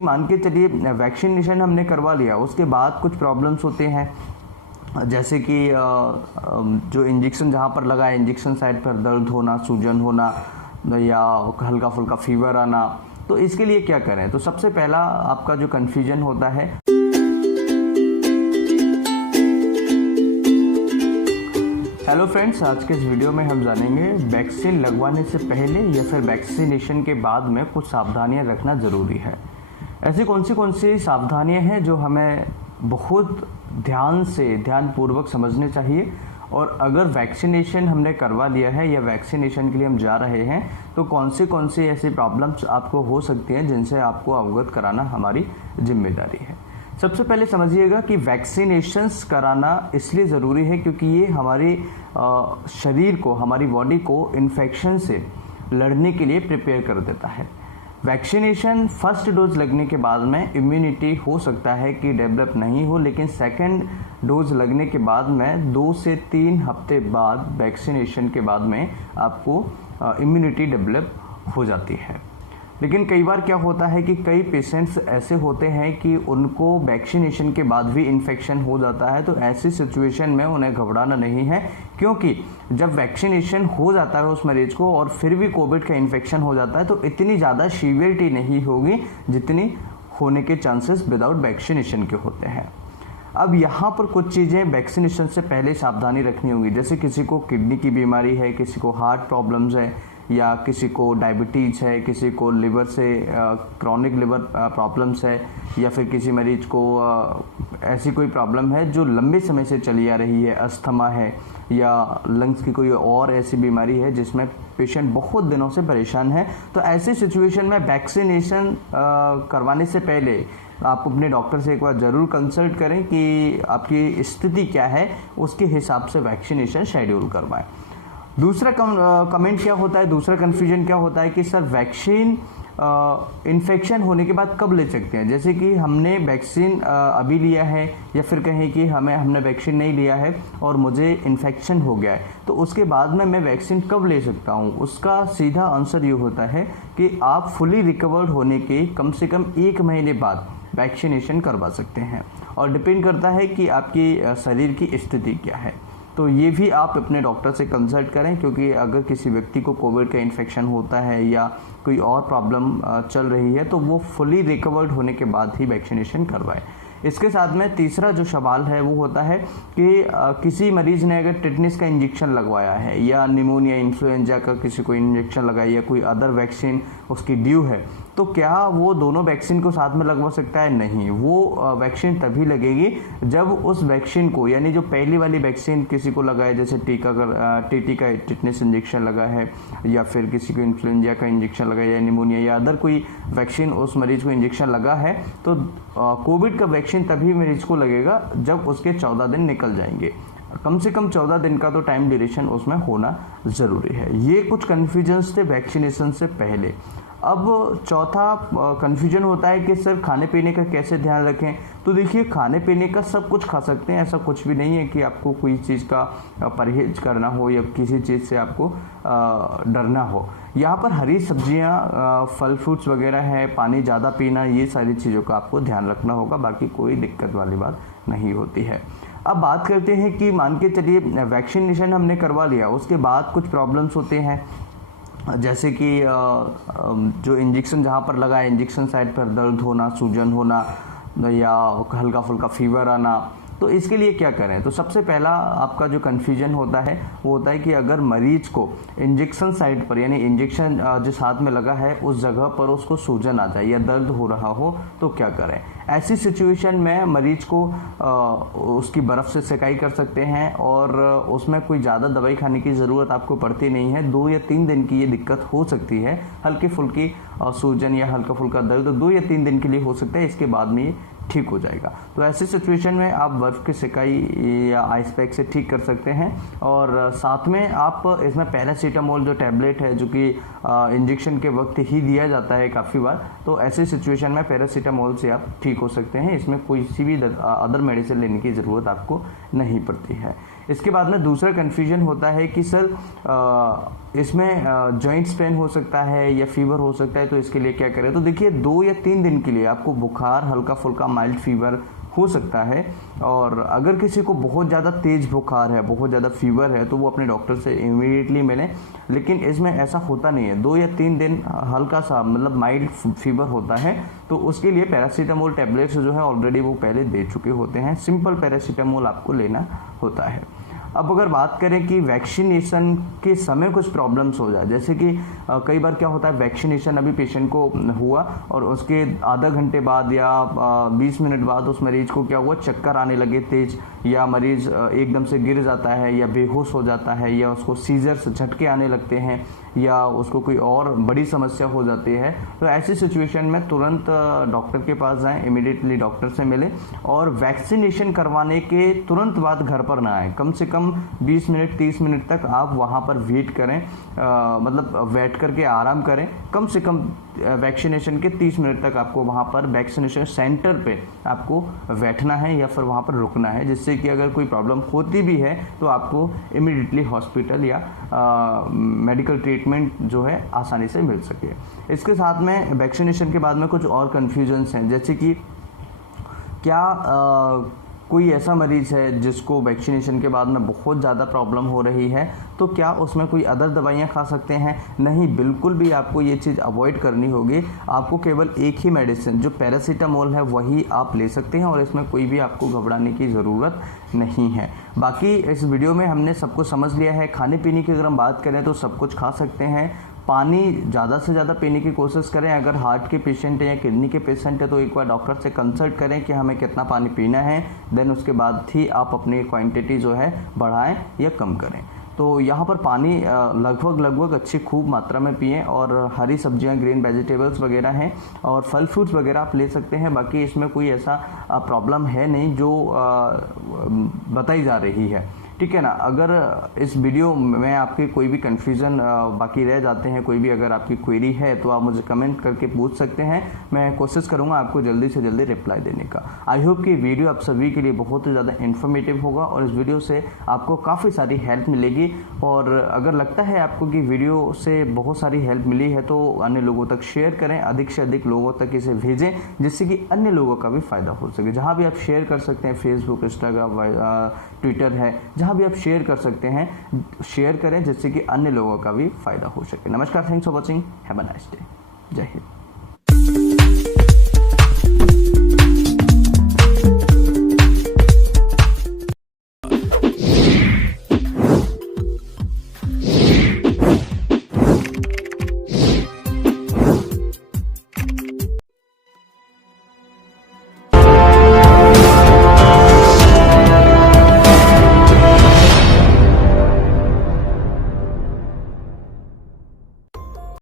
मान के चलिए वैक्सीनेशन हमने करवा लिया, उसके बाद कुछ प्रॉब्लम्स होते हैं, जैसे कि जो इंजेक्शन जहाँ पर लगा है इंजेक्शन साइट पर दर्द होना, सूजन होना या हल्का फुल्का फीवर आना। तो इसके लिए क्या करें? तो सबसे पहला आपका जो कन्फ्यूजन होता है, हेलो फ्रेंड्स, आज के इस वीडियो में हम जानेंगे वैक्सीन लगवाने से पहले या फिर वैक्सीनेशन के बाद में कुछ सावधानियां रखना ज़रूरी है। ऐसी कौन सी सावधानियां हैं जो हमें बहुत ध्यानपूर्वक समझने चाहिए, और अगर वैक्सीनेशन हमने करवा लिया है या वैक्सीनेशन के लिए हम जा रहे हैं तो कौन सी ऐसी प्रॉब्लम्स आपको हो सकती हैं जिनसे आपको अवगत कराना हमारी जिम्मेदारी है। सबसे पहले समझिएगा कि वैक्सीनेशंस कराना इसलिए ज़रूरी है क्योंकि ये हमारे शरीर को, हमारी बॉडी को इन्फेक्शन से लड़ने के लिए प्रिपेयर कर देता है। वैक्सीनेशन फर्स्ट डोज लगने के बाद में इम्यूनिटी हो सकता है कि डेवलप नहीं हो, लेकिन सेकंड डोज लगने के बाद में 2 से 3 हफ्ते बाद वैक्सीनेशन के बाद में आपको इम्यूनिटी डेवलप हो जाती है। लेकिन कई बार क्या होता है कि कई पेशेंट्स ऐसे होते हैं कि उनको वैक्सीनेशन के बाद भी इन्फेक्शन हो जाता है। तो ऐसी सिचुएशन में उन्हें घबराना नहीं है, क्योंकि जब वैक्सीनेशन हो जाता है उस मरीज को और फिर भी कोविड का इन्फेक्शन हो जाता है तो इतनी ज़्यादा सीवियरिटी नहीं होगी जितनी होने के चांसेस विदाउट वैक्सीनेशन के होते हैं। अब यहाँ पर कुछ चीज़ें वैक्सीनेशन से पहले सावधानी रखनी होगी, जैसे किसी को किडनी की बीमारी है, किसी को हार्ट प्रॉब्लम्स है, या किसी को डायबिटीज़ है, किसी को लिवर से क्रॉनिक लिवर प्रॉब्लम्स है, या फिर किसी मरीज को ऐसी कोई प्रॉब्लम है जो लंबे समय से चली आ रही है, अस्थमा है, या लंग्स की कोई और ऐसी बीमारी है जिसमें पेशेंट बहुत दिनों से परेशान है। तो ऐसी सिचुएशन में वैक्सीनेशन करवाने से पहले आप अपने डॉक्टर से एक बार ज़रूर कंसल्ट करें कि आपकी स्थिति क्या है, उसके हिसाब से वैक्सीनेशन शेड्यूल करवाएं। दूसरा कमेंट क्या होता है, दूसरा कन्फ्यूजन क्या होता है कि सर वैक्सीन इन्फेक्शन होने के बाद कब ले सकते हैं? जैसे कि हमने वैक्सीन अभी लिया है, या फिर कहें कि हमने वैक्सीन नहीं लिया है और मुझे इन्फेक्शन हो गया है, तो उसके बाद में मैं वैक्सीन कब ले सकता हूं? उसका सीधा आंसर ये होता है कि आप फुली रिकवर्ड होने के कम से कम 1 महीने बाद वैक्सीनेशन करवा सकते हैं, और डिपेंड करता है कि आपकी शरीर की स्थिति क्या है। तो ये भी आप अपने डॉक्टर से कंसल्ट करें, क्योंकि अगर किसी व्यक्ति को कोविड का इन्फेक्शन होता है या कोई और प्रॉब्लम चल रही है तो वो फुली रिकवर्ड होने के बाद ही वैक्सीनेशन करवाएं। इसके साथ में तीसरा जो सवाल है वो होता है कि किसी मरीज ने अगर टेटनस का इंजेक्शन लगवाया है, या निमोनिया, इन्फ्लुएंजा का किसी को इंजेक्शन लगाया, या कोई अदर वैक्सीन उसकी ड्यू है, तो क्या वो दोनों वैक्सीन को साथ में लगवा सकता है? नहीं, वो वैक्सीन तभी लगेगी जब उस वैक्सीन को, यानी जो पहली वाली वैक्सीन किसी को लगा है, जैसे टीटी का टेटनस इंजेक्शन लगा है, या फिर किसी को इन्फ्लुएंजा का इंजेक्शन लगा है, या निमोनिया या अदर कोई वैक्सीन उस मरीज को इंजेक्शन लगा है, तो कोविड का वैक्सीन तभी मरीज को लगेगा जब उसके 14 दिन निकल जाएंगे। कम से कम 14 दिन का तो टाइम ड्यूरेशन उसमें होना ज़रूरी है। ये कुछ कन्फ्यूजन्स थे वैक्सीनेशन से पहले। अब चौथा कन्फ्यूजन होता है कि सर खाने पीने का कैसे ध्यान रखें? तो देखिए, खाने पीने का सब कुछ खा सकते हैं, ऐसा कुछ भी नहीं है कि आपको कोई चीज़ का परहेज करना हो या किसी चीज़ से आपको डरना हो। यहाँ पर हरी सब्जियाँ, फल फ्रूट्स वगैरह है, पानी ज़्यादा पीना, ये सारी चीज़ों का आपको ध्यान रखना होगा, बाकी कोई दिक्कत वाली बात नहीं होती है। अब बात करते हैं कि मान के चलिए वैक्सीनेशन हमने करवा लिया, उसके बाद कुछ प्रॉब्लम्स होते हैं, जैसे कि जो इंजेक्शन जहाँ पर लगा है इंजेक्शन साइट पर दर्द होना, सूजन होना, या हल्का फुल्का फीवर आना। तो इसके लिए क्या करें? तो सबसे पहला आपका जो कन्फ्यूजन होता है वो होता है कि अगर मरीज को इंजेक्शन साइट पर, यानी इंजेक्शन जिस हाथ में लगा है उस जगह पर उसको सूजन आ जाए या दर्द हो रहा हो, तो क्या करें? ऐसी सिचुएशन में मरीज को उसकी बर्फ़ से सेकाई कर सकते हैं, और उसमें कोई ज़्यादा दवाई खाने की ज़रूरत आपको पड़ती नहीं है। 2 या 3 दिन की ये दिक्कत हो सकती है, हल्की फुल्की सूजन या हल्का फुल्का दर्द 2 या 3 दिन के लिए हो सकता है, इसके बाद में ये ठीक हो जाएगा। तो ऐसी सिचुएशन में आप बर्फ़ की सेकाई या आइस पैक से ठीक कर सकते हैं, और साथ में आप इसमें पैरासीटामोल जो टैबलेट है, जो कि इंजेक्शन के वक्त ही दिया जाता है काफ़ी बार, तो ऐसी सिचुएशन में पैरासीटामोल से आप ठीक हो सकते हैं। इसमें कोई सी भी अदर मेडिसिन लेने की ज़रूरत आपको नहीं पड़ती है। इसके बाद में दूसरा कन्फ्यूजन होता है कि सर इसमें जॉइंट्स पेन हो सकता है या फीवर हो सकता है, तो इसके लिए क्या करें? तो देखिए 2 या 3 दिन के लिए आपको बुखार, हल्का फुल्का माइल्ड फीवर हो सकता है। और अगर किसी को बहुत ज़्यादा तेज बुखार है, बहुत ज़्यादा फीवर है, तो वो अपने डॉक्टर से इमीडिएटली मिलें। लेकिन इसमें ऐसा होता नहीं है, 2 या 3 दिन हल्का सा मतलब माइल्ड फीवर होता है तो उसके लिए पैरासीटामोल टैबलेट्स जो है ऑलरेडी वो पहले दे चुके होते हैं। सिंपल पैरासीटामोल आपको लेना होता है। अब अगर बात करें कि वैक्सीनेशन के समय कुछ प्रॉब्लम्स हो जाए, जैसे कि कई बार क्या होता है, वैक्सीनेशन अभी पेशेंट को हुआ और उसके आधा घंटे बाद या 20 मिनट बाद उस मरीज को क्या हुआ, चक्कर आने लगे तेज, या मरीज एकदम से गिर जाता है या बेहोश हो जाता है, या उसको सीजर्स झटके आने लगते हैं, या उसको कोई और बड़ी समस्या हो जाती है। तो ऐसी सिचुएशन में तुरंत डॉक्टर के पास जाएं, इमीडिएटली डॉक्टर से मिलें और वैक्सीनेशन करवाने के तुरंत बाद घर पर ना आएँ। कम से कम 20 मिनट 30 मिनट तक आप वहाँ पर वेट करें, मतलब वेट करके आराम करें। कम से कम वैक्सीनेशन के 30 मिनट तक आपको वहाँ पर वैक्सीनेशन सेंटर पे आपको बैठना है या फिर वहाँ पर रुकना है, जिससे कि अगर कोई प्रॉब्लम होती भी है तो आपको इमीडिएटली हॉस्पिटल या मेडिकल ट्रीटमेंट जो है आसानी से मिल सके। इसके साथ में वैक्सीनेशन के बाद में कुछ और कन्फ्यूजन्स हैं, जैसे कि क्या कोई ऐसा मरीज़ है जिसको वैक्सीनेशन के बाद में बहुत ज़्यादा प्रॉब्लम हो रही है, तो क्या उसमें कोई अदर दवाइयाँ खा सकते हैं? नहीं, बिल्कुल भी आपको ये चीज़ अवॉइड करनी होगी। आपको केवल एक ही मेडिसिन जो पैरासीटामोल है वही आप ले सकते हैं और इसमें कोई भी आपको घबराने की ज़रूरत नहीं है। बाकी इस वीडियो में हमने सब कुछ समझ लिया है। खाने पीने की अगर हम बात करें तो सब कुछ खा सकते हैं। पानी ज़्यादा से ज़्यादा पीने की कोशिश करें। अगर हार्ट के पेशेंट है या किडनी के पेशेंट है तो एक बार डॉक्टर से कंसल्ट करें कि हमें कितना पानी पीना है, देन उसके बाद ही आप अपनी क्वांटिटी जो है बढ़ाएं या कम करें। तो यहाँ पर पानी लगभग अच्छी खूब मात्रा में पिएं और हरी सब्जियाँ, ग्रीन वेजिटेबल्स वगैरह हैं और फल फ्रूट्स वगैरह आप ले सकते हैं। बाकी इसमें कोई ऐसा प्रॉब्लम है नहीं जो बताई जा रही है, ठीक है ना। अगर इस वीडियो में आपके कोई भी कन्फ्यूज़न बाकी रह जाते हैं, कोई भी अगर आपकी क्वेरी है तो आप मुझे कमेंट करके पूछ सकते हैं। मैं कोशिश करूंगा आपको जल्दी से जल्दी रिप्लाई देने का। आई होप कि वीडियो आप सभी के लिए बहुत ही ज़्यादा इन्फॉर्मेटिव होगा और इस वीडियो से आपको काफ़ी सारी हेल्प मिलेगी। और अगर लगता है आपको कि वीडियो से बहुत सारी हेल्प मिली है तो अन्य लोगों तक शेयर करें, अधिक से अधिक लोगों तक इसे भेजें, जिससे कि अन्य लोगों का भी फ़ायदा हो सके। जहाँ भी आप शेयर कर सकते हैं, फेसबुक, इंस्टाग्राम, ट्विटर है, जहाँ भी आप शेयर कर सकते हैं, शेयर करें जिससे कि अन्य लोगों का भी फायदा हो सके। नमस्कार, thanks for watching, have a nice day, जय हिंद।